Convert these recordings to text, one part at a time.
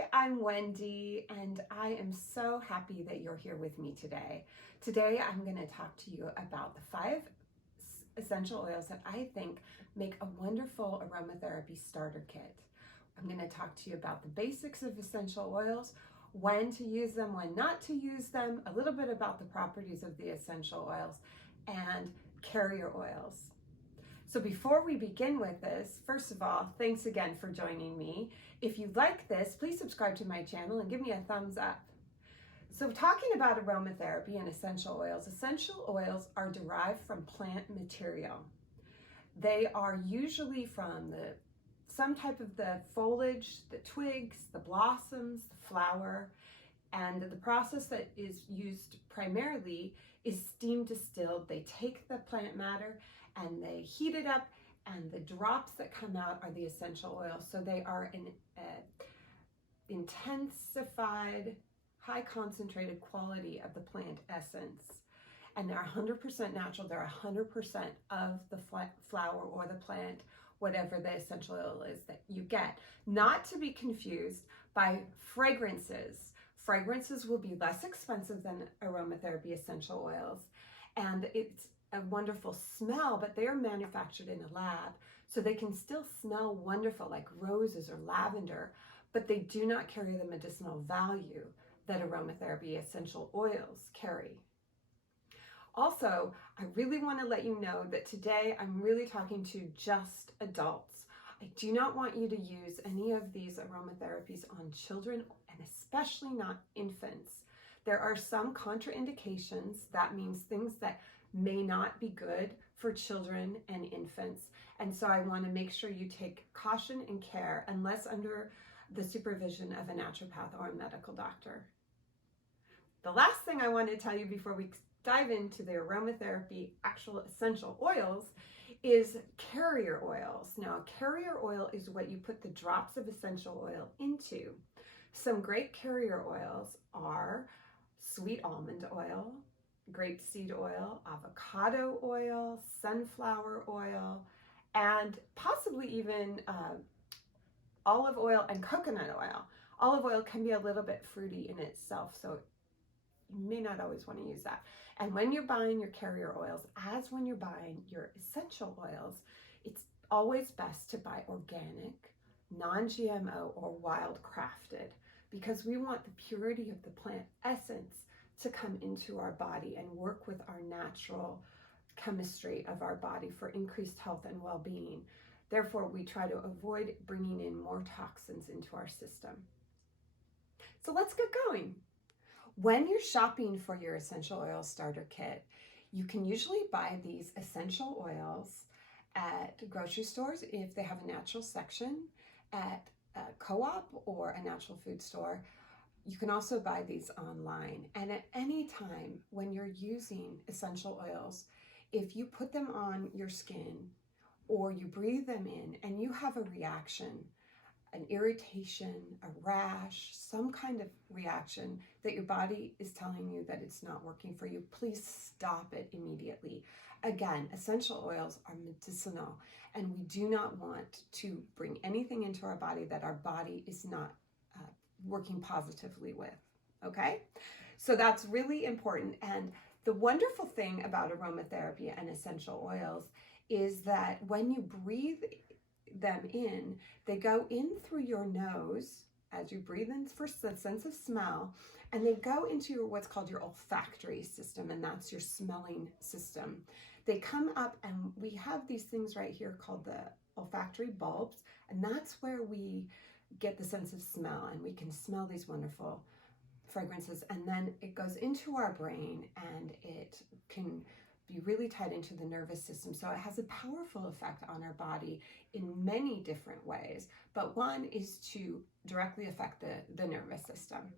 Hi, I'm Wendy, and I am so happy that you're here with me today. Today, I'm going to talk to you about the 5 essential oils that I think make a wonderful aromatherapy starter kit. I'm going to talk to you about the basics of essential oils, when to use them, when not to use them, a little bit about the properties of the essential oils, and carrier oils. So before we begin with this, first of all, thanks again for joining me. If you like this, please subscribe to my channel and give me a thumbs up. So talking about aromatherapy and essential oils are derived from plant material. They are usually from some type of the foliage, the twigs, the blossoms, the flower, and the process that is used primarily is steam distilled. They take the plant matter and they heat it up, and the drops that come out are the essential oils. So they are an intensified, high concentrated quality of the plant essence. And they're 100% natural. They're 100% of the flower or the plant, whatever the essential oil is that you get. Not to be confused by fragrances. Fragrances will be less expensive than aromatherapy essential oils, and it's a wonderful smell, but they are manufactured in a lab, so they can still smell wonderful like roses or lavender, but they do not carry the medicinal value that aromatherapy essential oils carry. Also, I really want to let you know that today I'm really talking to just adults. I do not want you to use any of these aromatherapies on children, and especially not infants. There are some contraindications. That means things that may not be good for children and infants. And so I want to make sure you take caution and care unless under the supervision of a naturopath or a medical doctor. The last thing I want to tell you before we dive into the aromatherapy actual essential oils is carrier oils. Now, a carrier oil is what you put the drops of essential oil into. Some great carrier oils are sweet almond oil, grapeseed oil, avocado oil, sunflower oil, and possibly even olive oil and coconut oil. Olive oil can be a little bit fruity in itself, so you may not always want to use that. And when you're buying your carrier oils, as when you're buying your essential oils, it's always best to buy organic, non-GMO, or wild crafted, because we want the purity of the plant essence to come into our body and work with our natural chemistry of our body for increased health and well-being. Therefore, we try to avoid bringing in more toxins into our system. So let's get going. When you're shopping for your essential oil starter kit, you can usually buy these essential oils at grocery stores if they have a natural section, at a co-op or a natural food store. You can also buy these online. And at any time when you're using essential oils, if you put them on your skin or you breathe them in and you have a reaction, an irritation, a rash, some kind of reaction that your body is telling you that it's not working for you, please stop it immediately. Again, essential oils are medicinal, and we do not want to bring anything into our body that our body is not working positively with, okay? So that's really important. And the wonderful thing about aromatherapy and essential oils is that when you breathe them in, they go in through your nose as you breathe in for the sense of smell, and they go into your what's called your olfactory system, and that's your smelling system. They come up, and we have these things right here called the olfactory bulbs, and that's where we get the sense of smell, and we can smell these wonderful fragrances. And then it goes into our brain, and it can be really tied into the nervous system. So it has a powerful effect on our body in many different ways, but one is to directly affect the nervous system.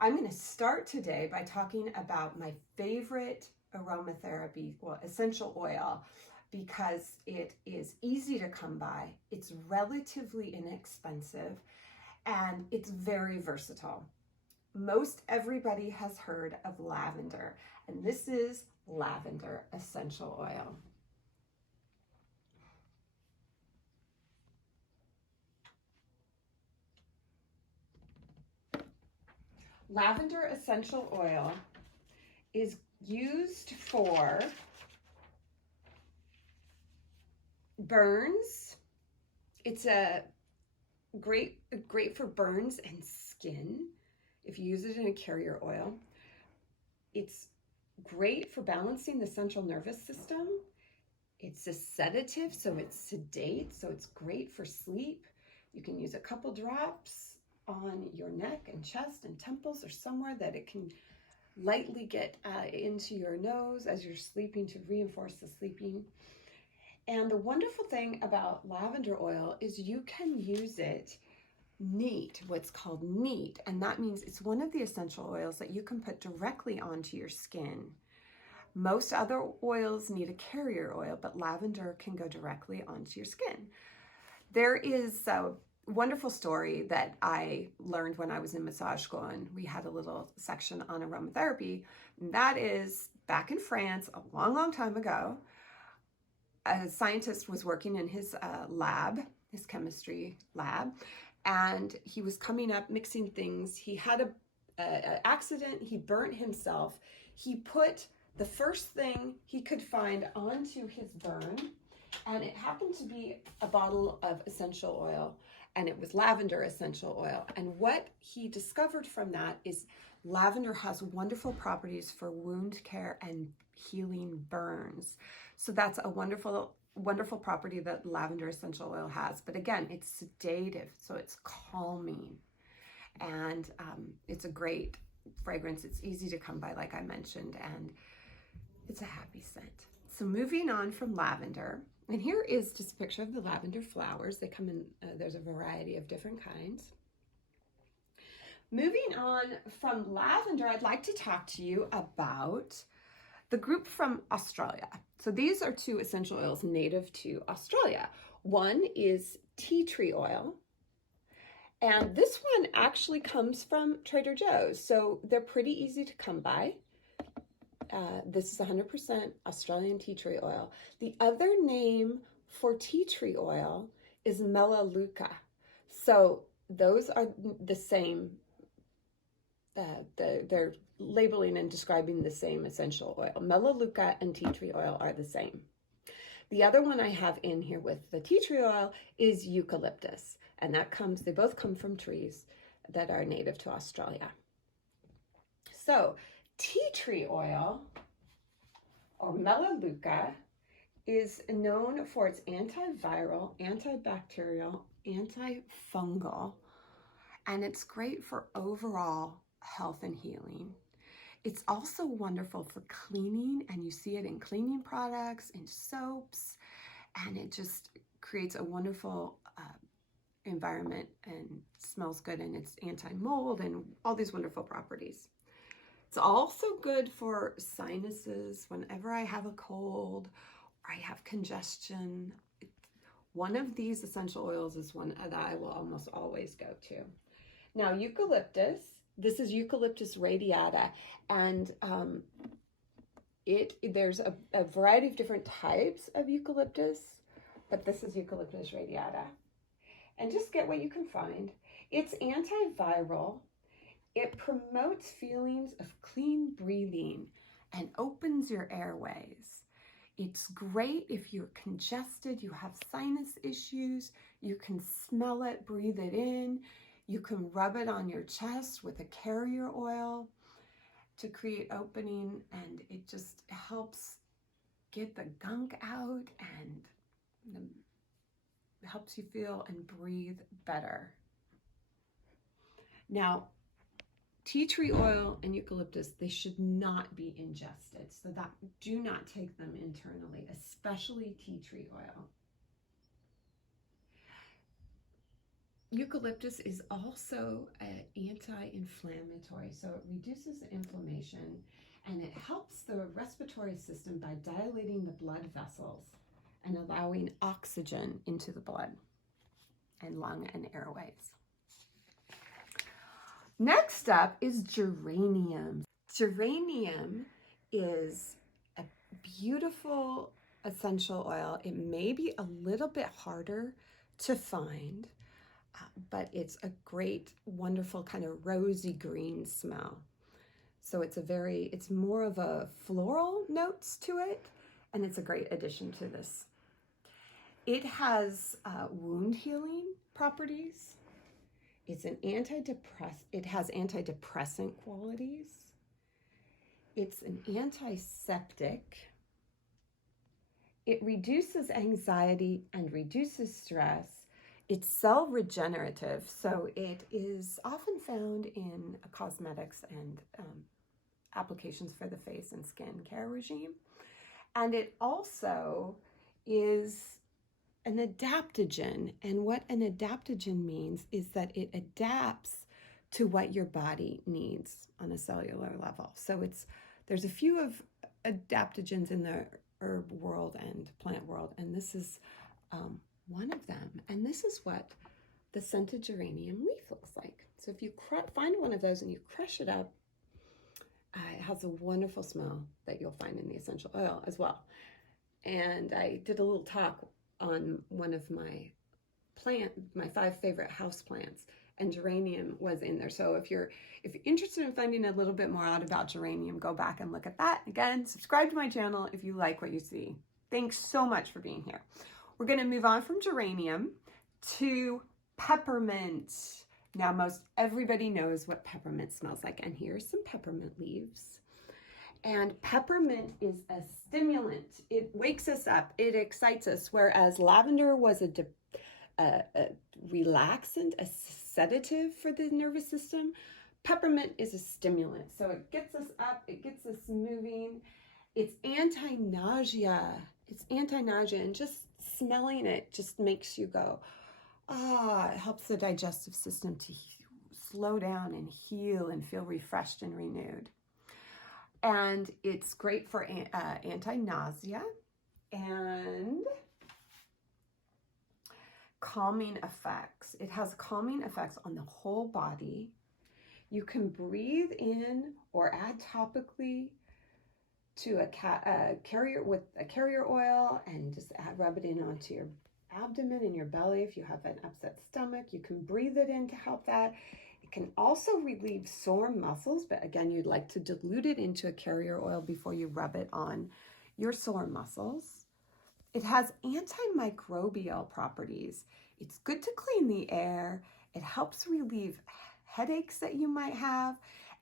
I'm going to start today by talking about my favorite aromatherapy, essential oil, because it is easy to come by, it's relatively inexpensive, and it's very versatile. Most everybody has heard of lavender, and this is lavender essential oil. lavender essential oil is used for burns. It's a great for burns and skin if you use it in a carrier oil. It's great for balancing the central nervous system. It's a sedative, so it sedates, so it's great for sleep. You can use a couple drops on your neck and chest and temples or somewhere that it can lightly get into your nose as you're sleeping to reinforce the sleeping. And the wonderful thing about lavender oil is you can use it neat, what's called neat, and that means it's one of the essential oils that you can put directly onto your skin. Most other oils need a carrier oil, but lavender can go directly onto your skin. There is a wonderful story that I learned when I was in massage school, and we had a little section on aromatherapy. And that is back in France a long, long time ago. A scientist was working in his lab, his chemistry lab, and he was coming up mixing things. He had an accident. He burnt himself. He put the first thing he could find onto his burn, and it happened to be a bottle of essential oil, and it was lavender essential oil. And what he discovered from that is lavender has wonderful properties for wound care and healing burns. So that's a wonderful property that lavender essential oil has. But again, it's sedative, so it's calming. And it's a great fragrance. It's easy to come by, like I mentioned, and it's a happy scent. So moving on from lavender, and here is just a picture of the lavender flowers. They come in, there's a variety of different kinds. Moving on from lavender, I'd like to talk to you about the group from Australia. So these are two essential oils native to Australia. One is tea tree oil, and this one actually comes from Trader Joe's, so they're pretty easy to come by. This is 100% Australian tea tree oil. The other name for tea tree oil is Melaleuca. So those are the same. They're labeling and describing the same essential oil. Melaleuca and tea tree oil are the same. The other one I have in here with the tea tree oil is eucalyptus, and they both come from trees that are native to Australia. So tea tree oil, or Melaleuca, is known for its antiviral, antibacterial, antifungal, and it's great for overall health and healing. It's also wonderful for cleaning, and you see it in cleaning products, in soaps, and it just creates a wonderful environment and smells good, and it's anti-mold and all these wonderful properties. It's also good for sinuses. Whenever I have a cold or I have congestion, one of these essential oils is one that I will almost always go to. Now, eucalyptus, this is Eucalyptus radiata, and there's a variety of different types of eucalyptus, but this is Eucalyptus radiata. And just get what you can find. It's antiviral. It promotes feelings of clean breathing and opens your airways. It's great if you're congested, you have sinus issues, you can smell it, breathe it in. You can rub it on your chest with a carrier oil to create opening, and it just helps get the gunk out and helps you feel and breathe better. Now, tea tree oil and eucalyptus, they should not be ingested, so that do not take them internally, especially tea tree oil. Eucalyptus is also an anti-inflammatory, so it reduces inflammation and it helps the respiratory system by dilating the blood vessels and allowing oxygen into the blood and lung and airways. Next up is geranium. Geranium is a beautiful essential oil. It may be a little bit harder to find. but it's a great, wonderful kind of rosy green smell. So it's more of a floral notes to it, and it's a great addition to this. It has wound healing properties. It has antidepressant qualities. It's an antiseptic. It reduces anxiety and reduces stress. It's cell regenerative, so it is often found in cosmetics and applications for the face and skin care regime. And it also is an adaptogen. And what an adaptogen means is that it adapts to what your body needs on a cellular level. So there's a few of adaptogens in the herb world and plant world, and this is one of them. And this is what the scented geranium leaf looks like. So if you find one of those and you crush it up, it has a wonderful smell that you'll find in the essential oil as well. And I did a little talk on one of my 5 favorite house plants, and geranium was in there. So if you're interested in finding a little bit more out about geranium, go back and look at that. Again, subscribe to my channel if you like what you see. Thanks so much for being here. We're going to move on from geranium to peppermint. Now, most everybody knows what peppermint smells like, and here's some peppermint leaves. And peppermint is a stimulant. It wakes us up, it excites us, whereas lavender was a relaxant, a sedative for the nervous system. Peppermint is a stimulant, so it gets us up, it gets us moving. It's anti-nausea. And just smelling it just makes you go, it helps the digestive system to slow down and heal and feel refreshed and renewed. And it's great for anti-nausea and calming effects. It has calming effects on the whole body. You can breathe in or add topically to a carrier oil and just rub it in onto your abdomen and your belly. If you have an upset stomach, you can breathe it in to help that. It can also relieve sore muscles, but again, you'd like to dilute it into a carrier oil before you rub it on your sore muscles. It has antimicrobial properties. It's good to clean the air. It helps relieve headaches that you might have.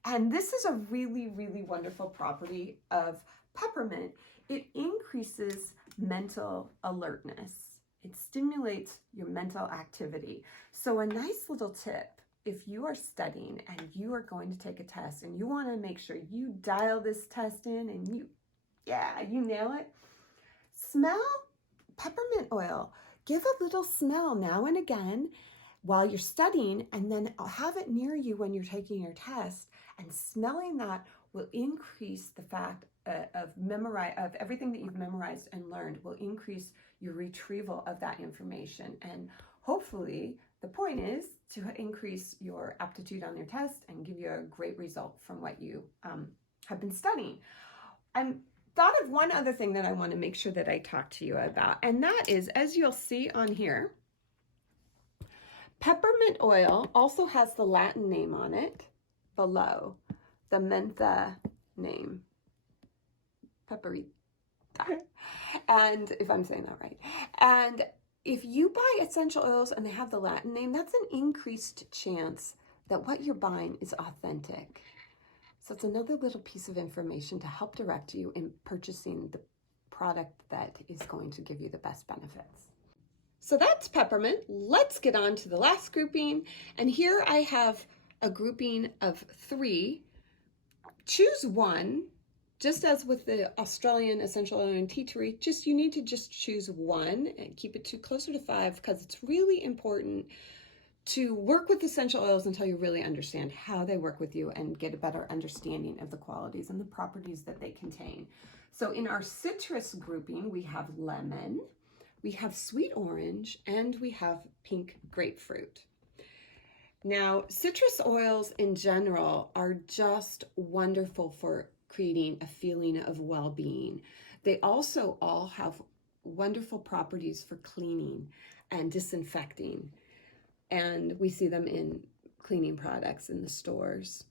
And this is a really, really wonderful property of peppermint. It increases mental alertness. It stimulates your mental activity. So a nice little tip, if you are studying and you are going to take a test and you want to make sure you dial this test in and you nail it, smell peppermint oil. Give a little smell now and again while you're studying, and then have it near you when you're taking your test. And smelling that will increase the fact of everything that you've memorized and learned, will increase your retrieval of that information. And hopefully the point is to increase your aptitude on your test and give you a great result from what you have been studying. I thought of one other thing that I want to make sure that I talk to you about, and that is, as you'll see on here, peppermint oil also has the Latin name on it below, the mentha name, pepperita, and if I'm saying that right. And if you buy essential oils and they have the Latin name, that's an increased chance that what you're buying is authentic. So it's another little piece of information to help direct you in purchasing the product that is going to give you the best benefits. So that's peppermint. Let's get on to the last grouping. And here I have a grouping of 3. Choose one, just as with the Australian essential oil and tea tree, you need to just choose one and keep it closer to 5, because it's really important to work with essential oils until you really understand how they work with you and get a better understanding of the qualities and the properties that they contain. So in our citrus grouping, we have lemon, we have sweet orange, and we have pink grapefruit. Now, citrus oils in general are just wonderful for creating a feeling of well-being. They also all have wonderful properties for cleaning and disinfecting. and we see them in cleaning products in the stores.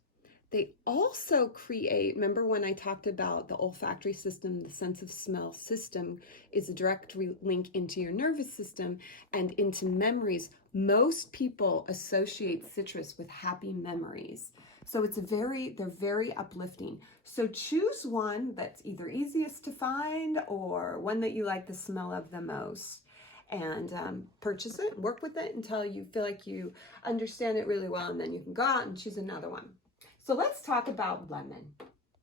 They also create, remember when I talked about the olfactory system, the sense of smell system is a direct link into your nervous system and into memories. Most people associate citrus with happy memories. So they're very uplifting. So choose one that's either easiest to find or one that you like the smell of the most, and purchase it, work with it until you feel like you understand it really well, and then you can go out and choose another one. So let's talk about lemon.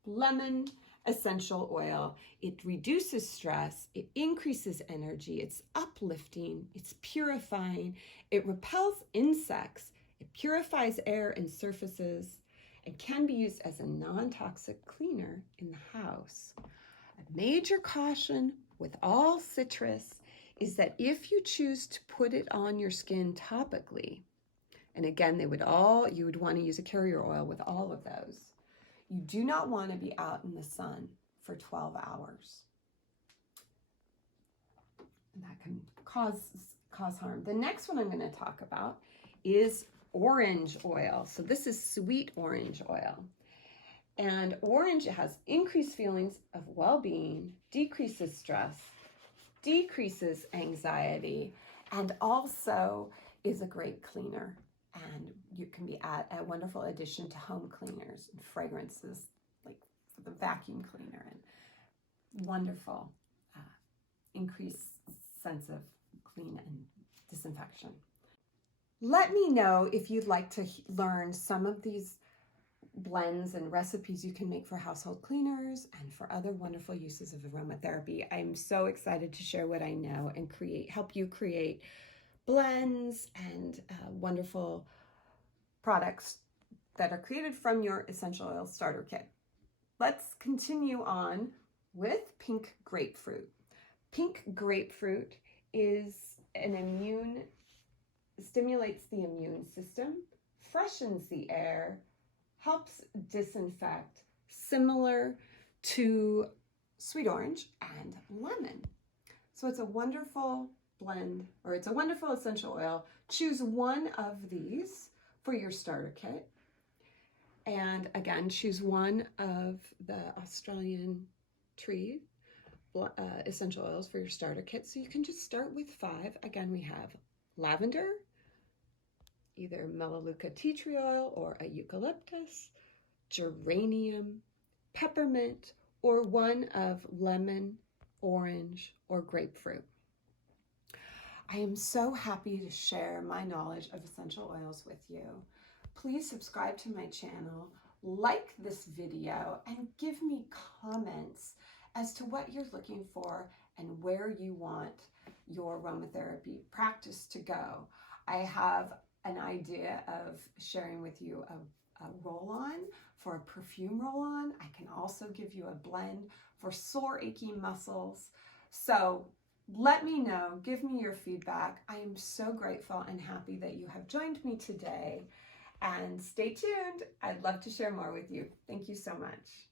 Lemon essential oil. It reduces stress, it increases energy, it's uplifting, it's purifying, it repels insects, it purifies air and surfaces, and can be used as a non-toxic cleaner in the house. A major caution with all citrus is that if you choose to put it on your skin topically, and again, you would want to use a carrier oil with all of those. You do not want to be out in the sun for 12 hours. And that can cause harm. The next one I'm going to talk about is orange oil. So this is sweet orange oil. And orange has increased feelings of well-being, decreases stress, decreases anxiety, and also is a great cleaner. And you can be a wonderful addition to home cleaners and fragrances, like for the vacuum cleaner, and wonderful increased sense of clean and disinfection. Let me know if you'd like to learn some of these blends and recipes you can make for household cleaners and for other wonderful uses of aromatherapy. I'm so excited to share what I know and help you create blends and wonderful products that are created from your essential oil starter kit. Let's continue on with pink grapefruit. Pink grapefruit stimulates the immune system, freshens the air, helps disinfect, similar to sweet orange and lemon. So it's a wonderful blend, or it's a wonderful essential oil. Choose one of these for your starter kit. And again, choose one of the Australian tree essential oils for your starter kit. So you can just start with 5. Again, we have lavender, either Melaleuca tea tree oil or a eucalyptus, geranium, peppermint, or one of lemon, orange, or grapefruit. I am so happy to share my knowledge of essential oils with you. Please subscribe to my channel, like this video, and give me comments as to what you're looking for and where you want your aromatherapy practice to go. I have an idea of sharing with you a roll-on for a perfume roll-on. I can also give you a blend for sore, achy muscles. So let me know, give me your feedback. I am so grateful and happy that you have joined me today. And stay tuned. I'd love to share more with you. Thank you so much.